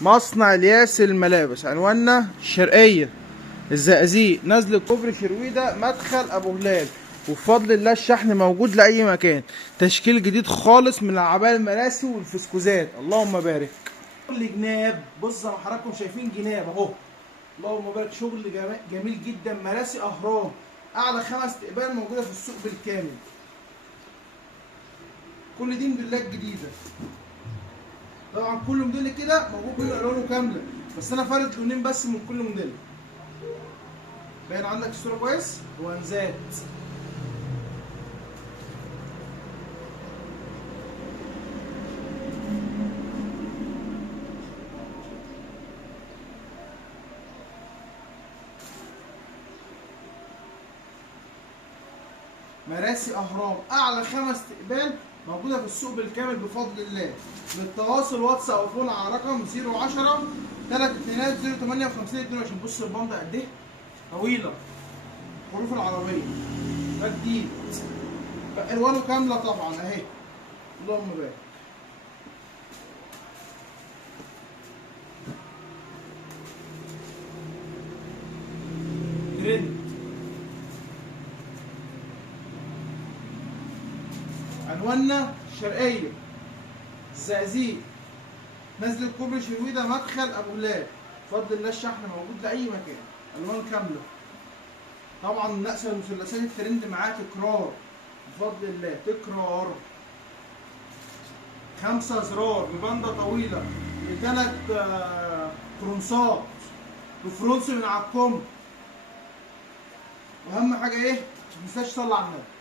مصنع الياس الملابس، عنواننا الشرقية، الزقازيق، نزل كوبري شرويدة، مدخل ابو هلال. وبفضل الله الشحن موجود لاي مكان. تشكيل جديد خالص من العباية المراسي والفسكوزات، اللهم بارك. شغل جناب، بص زي ما حضراتكم شايفين جناب اهو، اللهم بارك. شغل جميل جدا، مراسي اهرام، اعلى 5 استقبال موجوده في السوق بالكامل. كل دي موديلات جديده، طبعا كل موديل كده موجود كله الوانه كامله، بس انا فارد لونين بس من كل موديل. باين عندك الصوره كويس؟ وانزات مراسي اهرام، اعلى 5 استقبال موجوده في السوق بالكامل بفضل الله. للتواصل واتس او فون على رقم 010 32 058 22. بص الباندا قد ايه طويله، حروف العربيه، ده جديد، الوانه كامله طبعا اهي، اللهم بارك. ترند، عنواننا الشرقيه، الزقازيق، نزل كوبري شرويدة، مدخل ابو هلال. بفضل الله الشحن موجود لاي مكان، الوان كامله. طبعا نقص المثلثات الترند معاه تكرار، بفضل الله تكرار. 5 زرار بباندا طويله ب3 فرنسات، بفرنس من على الكم. واهم حاجه ايه؟ متنساش تصلي على النبي.